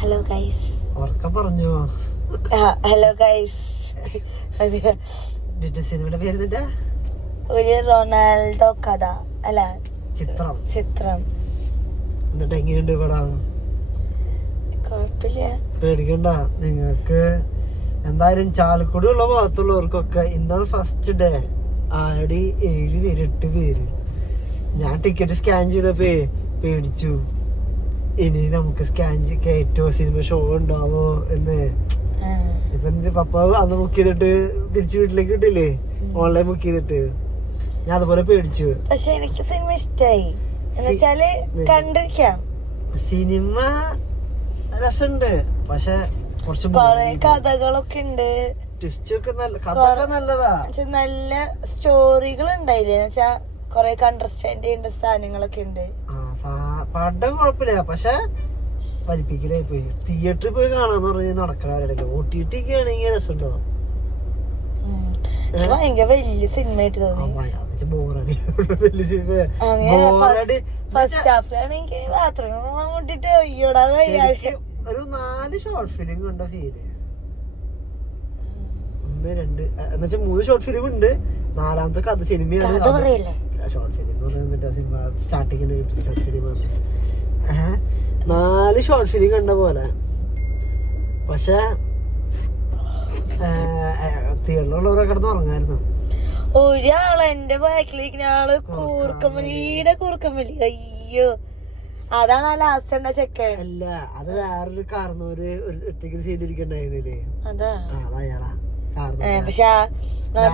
Hello guys. ഉറക്കെ പറഞ്ഞോ. Hello guys. സിനിമയുടെ പേര് ഒരു റൊണാൾഡോ കഥ അല്ല ചിത്രം. എന്നിട്ട് എങ്ങനെയുണ്ട് പടം? കുഴപ്പമില്ല, പേടിക്കണ്ട. നിങ്ങൾക്ക് എന്തായാലും ചാലക്കുടി ഉള്ള ഭാഗത്തുള്ളവർക്കൊക്കെ ഇന്നാണ് ഫസ്റ്റ് ഡേ. ആടി 7 പേര് 8 പേര്. ഞാൻ ടിക്കറ്റ് സ്കാൻ ചെയ്തപ്പോ പേടിച്ചു. ഇനി നമുക്ക് സ്കാൻ കയറ്റോ, സിനിമ ഷോ ഉണ്ടാവോ എന്ന്. ഇപ്പൊ പപ്പ അന്ന് ബുക്ക് ചെയ്തിട്ട് തിരിച്ചു വീട്ടിലേക്ക് കിട്ടില്ലേ, ഓൺലൈൻ ബുക്ക് ചെയ്തിട്ട്. ഞാൻ അതുപോലെ പേടിച്ചു. പക്ഷെ എനിക്ക് സിനിമ ഇഷ്ടായി. എന്നുവെച്ചാല് കണ്ടിരിക്കാം. സിനിമ രസമുണ്ട്, പക്ഷെ കുറച്ച് കൊറേ കഥകളൊക്കെ ഉണ്ട്. ട്വിസ്റ്റ് ഒക്കെ കഥയൊക്കെ നല്ലതാ. നല്ല സ്റ്റോറികൾ ഉണ്ടായില്ലേ, എന്നുവെച്ചാ കൊറേ അണ്ടർസ്റ്റാൻഡ് ചെയ്യേണ്ട സാധനങ്ങളൊക്കെ ഉണ്ട്. പടം കുഴപ്പമില്ല, പക്ഷെ വലിപ്പിക്കലായി പോയി. തിയേറ്ററിൽ പോയി കാണാന്ന് പറഞ്ഞ് നടക്കണവരുടെ OTT ആണെങ്കിൽ രസമുണ്ടോ? ഭയങ്കര വലിയ സിനിമയായിട്ട് തോന്നി. ബോറടി. വലിയ സിനിമ ഫസ്റ്റ് ഹാഫിലാണെങ്കിൽ ബാത്റൂം മുട്ടിട്ട് അയ്യോടാ. ഒരു 4 ഷോർട്ട് ഫിലിം കണ്ട ഫീല്. 1 2 എന്നുവെച്ചാൽ 3 ഷോർട്ട് ഫിലിം ഉണ്ട്. 4ാമത്തെ കഥ സിനിമയാണ്. ഷോർട്ട് ഫിലിം സിനിമ സ്റ്റാർട്ടിങ്ങിൽ ഷോർട്ട് ഫിലിം 4 ഷോർട്ട് ഫിലിം കണ്ട പോലെ. പക്ഷെ തിയേറ്ററിലുള്ളവരെ കിടന്ന് ഉറങ്ങായിരുന്നു. ഒരാള് എന്റെ ബാക്കിലേക്ക് ആള് കൂർക്കമ്പലി. അയ്യോ, അതാണ് ആ ലാസ്റ്റ് ഉണ്ടാ ചെക്കൻ. അല്ല, അത് വേറൊരു കാരണവര് ഒറ്റയ്ക്ക് ചെയ്തിരിക്കണ്ടായിരുന്നില്ലേ? അതാ അയാളാ. പക്ഷെ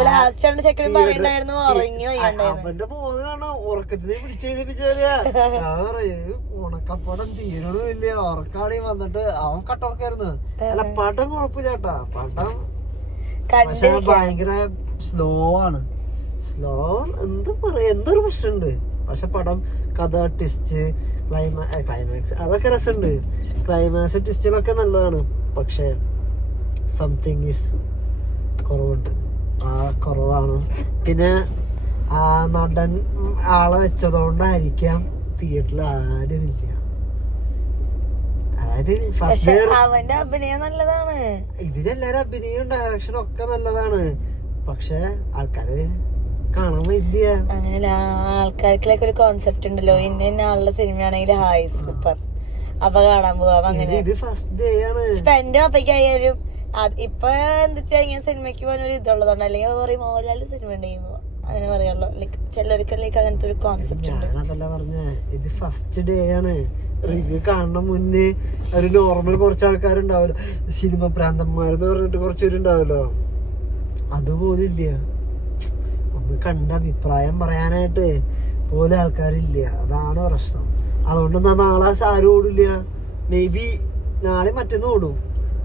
ലാസ്റ്റ് ഉണ്ട് ചെക്കനും പറയണ്ടായിരുന്നു ഉറങ്ങി അവന്റെ മോന് കാണാൻ ഉറക്കത്തിനെ പിടിച്ചെഴുതിപ്പിച്ചാ. ഉണക്കപ്പടം തീരണമില്ല, ഉറക്കാണി വന്നിട്ട് അവൻ കട്ടുറക്കായിരുന്നു. അല്ല, പടം കുഴപ്പമില്ല കേട്ടാ. പടം പക്ഷെ ഭയങ്കര സ്ലോ ആണ്. എന്താ പറയാ, എന്തൊരു പ്രശ്നമുണ്ട്. പക്ഷെ പടം കഥ, ട്വിസ്റ്റ്, ക്ലൈമാക്സ് അതൊക്കെ രസമുണ്ട്. ക്ലൈമാക്സ് ട്വിസ്റ്റുകളൊക്കെ നല്ലതാണ്. പക്ഷെ സംതിങ് ഈസ് കുറവുണ്ട്. കുറവാണ്. പിന്നെ ആ നടൻ ആളെ വെച്ചതുകൊണ്ടായിരിക്കാം തിയേറ്ററിൽ ആരുമില്ല. അതായത് ഫസ്റ്റ് അവന്റെ അഭിനയം നല്ലതാണ്. ഇതിലെല്ലാരും അഭിനയവും ഡയറക്ഷനും ഒക്കെ നല്ലതാണ്. പക്ഷെ ആൾക്കാര് കാണാൻ വരില്ല. അങ്ങനെയല്ല, ആൾക്കാർക്കൊക്കെ ഒരു കോൺസെപ്റ്റ് ഉണ്ടല്ലോ, ഇന്ന ആളുടെ സിനിമയാണെങ്കിൽ ഹായ് സൂപ്പർ അപ്പൊ കാണാൻ പോവാം. അങ്ങനെ ഇത് ഫസ്റ്റ് ഡേ ആണ്. എന്റെ അപ്പയ്ക്കായാലും ഇപ്പൊ എന്താ ഇങ്ങനെ സിനിമയ്ക്ക് പോകാനൊരു ഇതുള്ളതുകൊണ്ട്, അല്ലെങ്കിൽ പറയും മോഹൻലാലിന്റെ സിനിമ ഉണ്ടെങ്കിൽ അങ്ങനെ പറയാമല്ലോ. ലൈക്ക് ചിലർക്ക് അങ്ങനത്തെ ഒരു കോൺസെപ്റ്റ് ഉണ്ട്. അതല്ല പറഞ്ഞ, ഇത് ഫസ്റ്റ് ഡേ ആണ്. റിവ്യൂ കാണുന്ന മുന്നേ ഒരു നോർമൽ കുറച്ച് ആൾക്കാരുണ്ടാവല്ലോ, സിനിമ പ്രാന്തന്മാരെന്ന് പറഞ്ഞിട്ട് കുറച്ചുപേരുണ്ടാവല്ലോ. അതുപോലും ഇല്ല. ഒന്ന് കണ്ട അഭിപ്രായം പറയാനായിട്ട് പോലും ആൾക്കാരില്ല. അതാണ് പ്രശ്നം. അതുകൊണ്ടെന്നാ നാളെ ആരും ഓടില്ല. മേ ബി നാളെ മറ്റൊന്ന് ഓടും.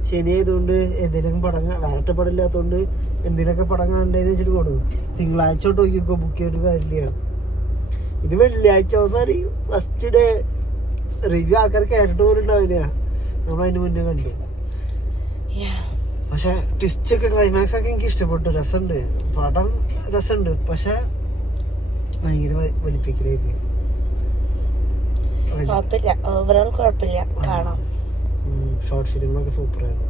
ശനി ആയതുകൊണ്ട് എന്തെങ്കിലും പടം, വേറെ പടമില്ലാത്തതുകൊണ്ട് എന്തെങ്കിലുമൊക്കെ പടം കാണണ്ടേന്ന് വെച്ചിട്ട് കൊടുക്കും. തിങ്കളാഴ്ച തൊട്ട് നോക്കിക്കോ, ബുക്ക് ചെയ്തിട്ട് കാര്യമില്ല. ഇത് വെള്ളിയാഴ്ച ഫസ്റ്റ് ഡേ. റിവ്യൂ ആൾക്കാർ കേട്ടിട്ട് പോലും ഉണ്ടാവില്ല. നമ്മൾ അതിന് മുന്നേ കണ്ടു. പക്ഷെ ട്വിസ്റ്റ് ഒക്കെ ക്ലൈമാക്സ് ഒക്കെ എനിക്ക് ഇഷ്ടപ്പെട്ടു. രസമുണ്ട്, പടം രസമുണ്ട്. പക്ഷെ ഭയങ്കര വലിപ്പിക്കലായി പോയി. ഓവറോൾ കുഴപ്പമില്ല, കാണാം. ഷോർട്ട് ഫിലിമൊക്കെ സൂപ്പറായിരുന്നു.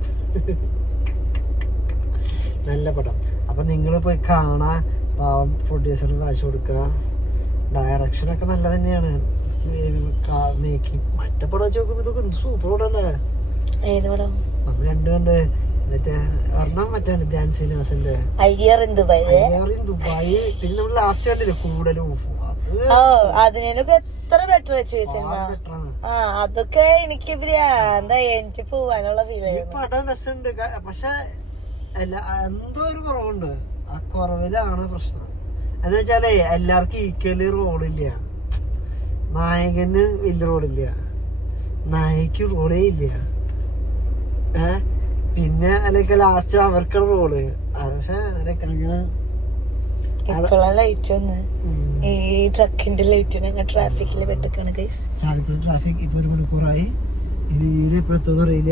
നല്ല പടം. അപ്പൊ നിങ്ങൾ പോയി കാണാ. പാവം പ്രൊഡ്യൂസറിന് കാശ് കൊടുക്കുക. ഡയറക്ഷനൊക്കെ നല്ല തന്നെയാണ്. മേക്കിംഗ് മറ്റേ പടം വെച്ച് നോക്കുമ്പോ ഇതൊക്കെ സൂപ്പർ പടമല്ലേ? നമ്മൾ 2 കണ്ട്. മറ്റേ ഒരെണ്ണം മറ്റേ ധ്യാൻ ശ്രീനിവാസന്റെ ദുബായ്. പിന്നെ നമ്മൾ ലാസ്റ്റ് കണ്ടില്ലേ കൂടലും. അതിനൊക്കെ എത്ര ബെറ്റർ വെച്ചു സിനിമ. അതൊക്കെ എനിക്ക് എനിക്ക് പോവാനുള്ള ഫീൽ. പടം രസമുണ്ട്, പക്ഷെ എന്തോ ഒരു കുറവുണ്ട്. ആ കുറവിലാണ് പ്രശ്നം. എന്ന് വെച്ചാലേ എല്ലാവർക്കും ഈക്വലി റോളില്ല. നായകന് വലിയ റോളില്ല, നായികക്ക് റോളേ ഇല്ല. പിന്നെ അല്ലെങ്കിൽ ലാസ്റ്റ് അവർക്കുള്ള റോള്. പക്ഷെ അങ്ങനെ ഈ ട്രക്കിന്റെ ലൈറ്റ് ട്രാഫിക്കില് പെട്ടൊക്കെയാണ് ചാലക്കുടി ട്രാഫിക്. ഇപ്പൊ 1 മണിക്കൂറായി. ഇനി വീട് ഇപ്പൊ എത്തുമെന്ന് അറിയില്ല.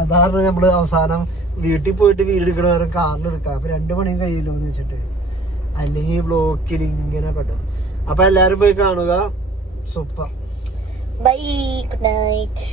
അതാണ് നമ്മള് അവസാനം വീട്ടിൽ പോയിട്ട് വീട് എടുക്കണ കാറിലെടുക്കാം. അപ്പൊ 2 മണിയും കഴിയില്ലോ എന്ന് വെച്ചിട്ട്. അല്ലെങ്കിൽ ബ്ലോക്കിൽ ഇങ്ങനെ പെടും. അപ്പൊ എല്ലാരും പോയി കാണുക. സൂപ്പർ. Bye, good night.